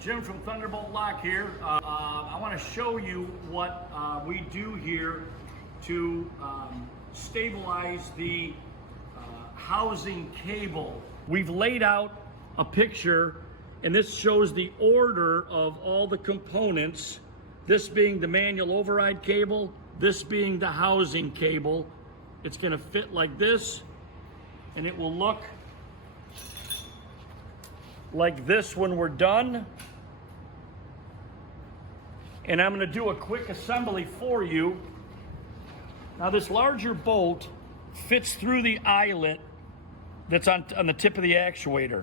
Jim from Thunderbolt Lock here. I want to show you what we do here to stabilize the housing cable. We've laid out a picture, and this shows the order of all the components, this being the manual override cable, this being the housing cable. It's going to fit like this, and it will look like this when we're done. And I'm going to do a quick assembly for you. Now this larger bolt fits through the eyelet that's on the tip of the actuator.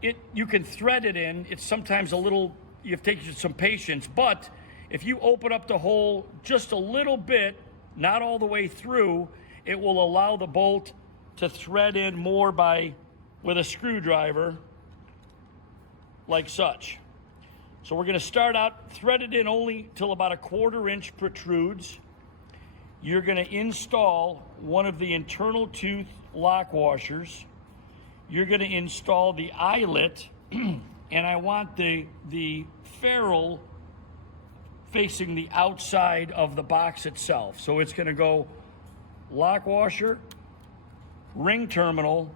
You can thread it in. It's sometimes a little, you have to take some patience, but if you open up the hole just a little bit, not all the way through, it will allow the bolt to thread in more with a screwdriver, like such. So we're going to start out threaded in only till about a 1/4 inch protrudes. You're going to install one of the internal tooth lock washers. You're going to install the eyelet, and I want the ferrule facing the outside of the box itself. So it's going to go lock washer, ring terminal,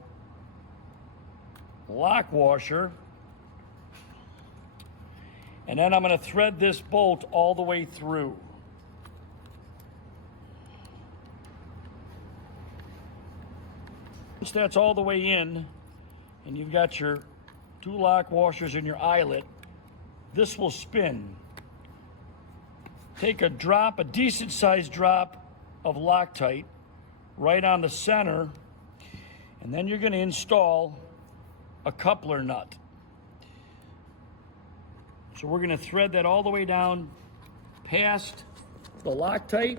lock washer, and then I'm going to thread this bolt all the way through. Once that's all the way in, and you've got your 2 lock washers and your eyelet, this will spin. Take a decent sized drop of Loctite right on the center, and then you're going to install a coupler nut. So we're going to thread that all the way down past the Loctite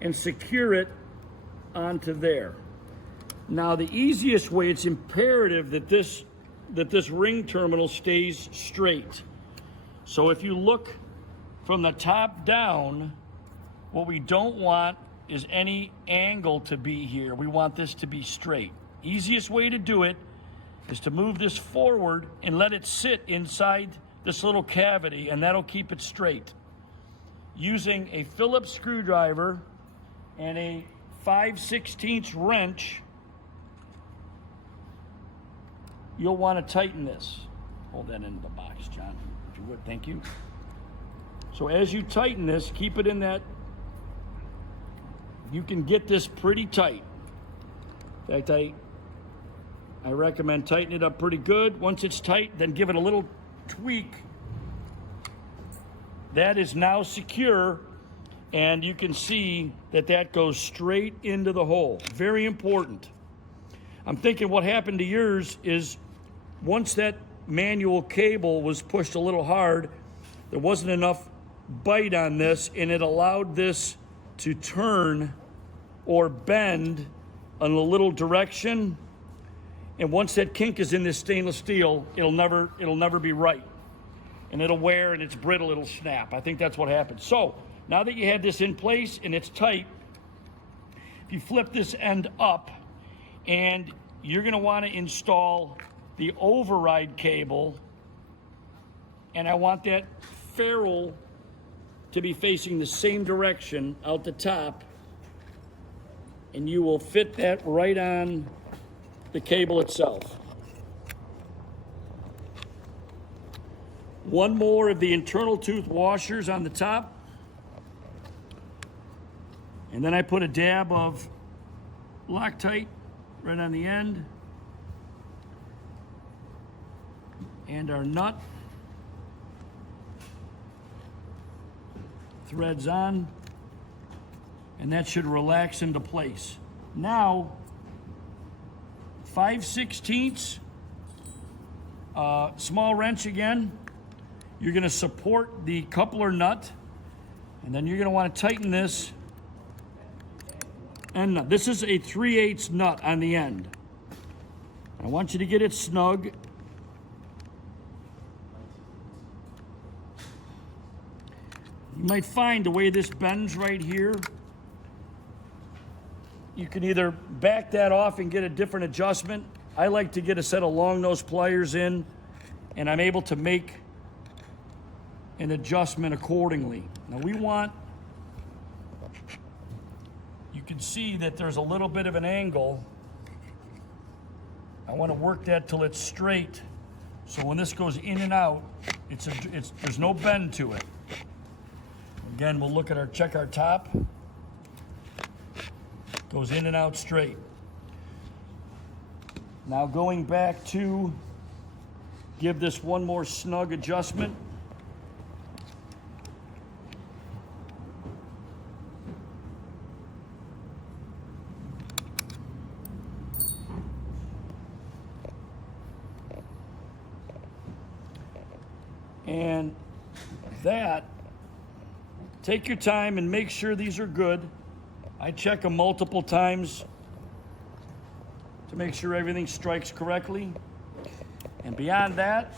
and secure it onto there. Now the easiest way, it's imperative that this ring terminal stays straight. So if you look from the top down, what we don't want is any angle to be here. We want this to be straight. Easiest way to do it is to move this forward and let it sit inside this little cavity, and that'll keep it straight. Using a Phillips screwdriver and a 5/16 wrench, you'll want to tighten this. Hold that into the box, John, if you would, thank you. So as you tighten this, keep it in that, you can get this pretty tight. In fact, I recommend tightening it up pretty good. Once it's tight, then give it a little tweak. That is now secure, and you can see that goes straight into the hole. Very important. I'm thinking what happened to yours is once that manual cable was pushed a little hard, there wasn't enough bite on this, and it allowed this to turn or bend in a little direction. And once that kink is in this stainless steel, it'll never be right. And it'll wear, and it's brittle, it'll snap. I think that's what happened. So now that you have this in place and it's tight, if you flip this end up, and you're going to want to install the override cable, and I want that ferrule to be facing the same direction out the top, and you will fit that right on the cable itself. One more of the internal tooth washers on the top, and then I put a dab of Loctite right on the end, and our nut threads on, and that should relax into place. Now 5/16 small wrench again. You're going to support the coupler nut, and then you're going to want to tighten this end nut. This is a 3/8 nut on the end. I want you to get it snug. You might find the way this bends right here, you can either back that off and get a different adjustment. I like to get a set of long nose pliers in, and I'm able to make an adjustment accordingly. Now we want, you can see that there's a little bit of an angle. I want to work that till it's straight, so when this goes in and out, there's no bend to it. Again, we'll look at check our top. Goes in and out straight. Now going back to give this one more snug adjustment. And that, take your time and make sure these are good. I check them multiple times to make sure everything strikes correctly. And beyond that,